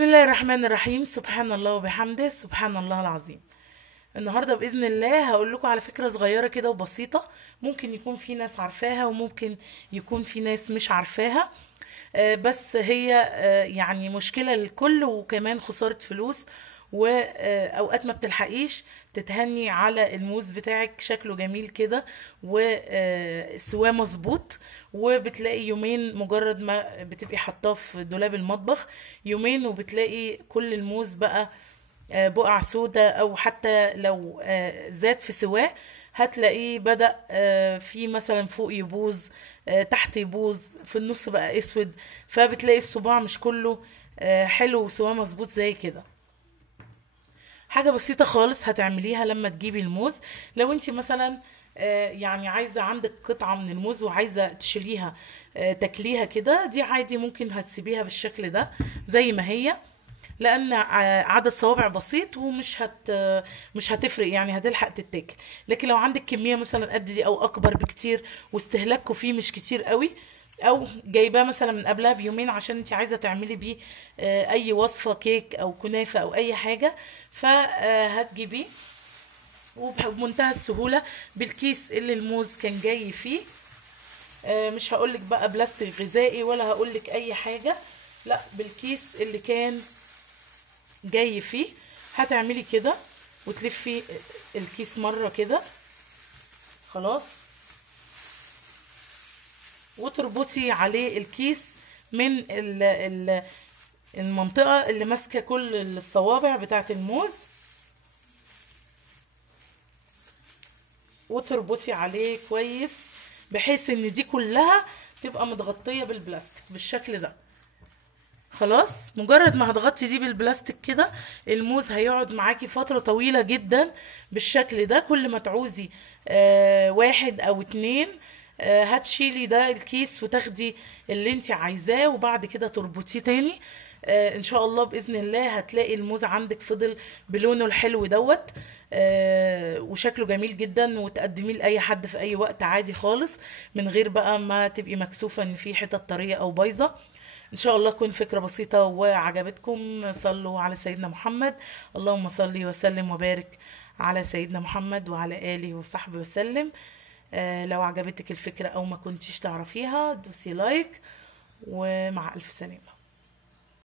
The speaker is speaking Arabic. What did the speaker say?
بسم الله الرحمن الرحيم. سبحان الله وبحمده، سبحان الله العظيم. النهارده باذن الله هقول لكم على فكره صغيره كده وبسيطه، ممكن يكون في ناس عارفاها وممكن يكون في ناس مش عارفاها. بس هي يعني مشكله للكل، وكمان خساره فلوس، واوقات ما بتلحقيش تتهني على الموز بتاعك شكله جميل كده وسواه مظبوط، وبتلاقي يومين مجرد ما بتبقي حطاه في دولاب المطبخ يومين وبتلاقي كل الموز بقى بقع سودا، او حتى لو زاد في سواه هتلاقيه بدأ في مثلا فوق يبوظ، تحت يبوظ، في النص بقى اسود، فبتلاقي الصباع مش كله حلو وسواه مظبوط زي كده. حاجة بسيطة خالص هتعمليها لما تجيبي الموز. لو انت مثلا يعني عايزة عندك قطعة من الموز وعايزة تشيليها تاكليها كده، دي عادي ممكن هتسيبيها بالشكل ده زي ما هي، لان عدد صوابع بسيط ومش مش هتفرق، يعني هتلحق تتاكل. لكن لو عندك كميه مثلا قد دي او اكبر بكتير واستهلاكه فيه مش كتير قوي، او جايباه مثلا من قبلها بيومين عشان انت عايزه تعملي بيه اي وصفه كيك او كنافه او اي حاجه، فهتجيبيه وبمنتهى السهوله بالكيس اللي الموز كان جاي فيه. مش هقولك بقى بلاستيك غذائي ولا هقولك اي حاجه، لا، بالكيس اللي كان جاي فيه هتعملي كده وتلفي الكيس مرة كده، خلاص، وتربطي عليه الكيس من المنطقة اللي ماسكة كل الصوابع بتاعة الموز، وتربطي عليه كويس بحيث ان دي كلها تبقى متغطية بالبلاستيك بالشكل ده. خلاص، مجرد ما هتغطي دي بالبلاستيك كده الموز هيقعد معاكي فترة طويلة جدا بالشكل ده. كل ما تعوزي واحد او اتنين هتشيلي ده الكيس وتاخدي اللي انت عايزاه، وبعد كده تربطيه تاني. ان شاء الله باذن الله هتلاقي الموز عندك فضل بلونه الحلو دوت، وشكله جميل جدا، وتقدميه لاي حد في اي وقت عادي خالص، من غير بقى ما تبقي مكسوفة ان في حتت طرية او بايظة. ان شاء الله تكون فكرة بسيطة وعجبتكم. صلوا على سيدنا محمد، اللهم صل وسلم وبارك على سيدنا محمد وعلى آله وصحبه وسلم. لو عجبتك الفكرة او ما كنتيش تعرفيها دوسي لايك، ومع الف سلامة.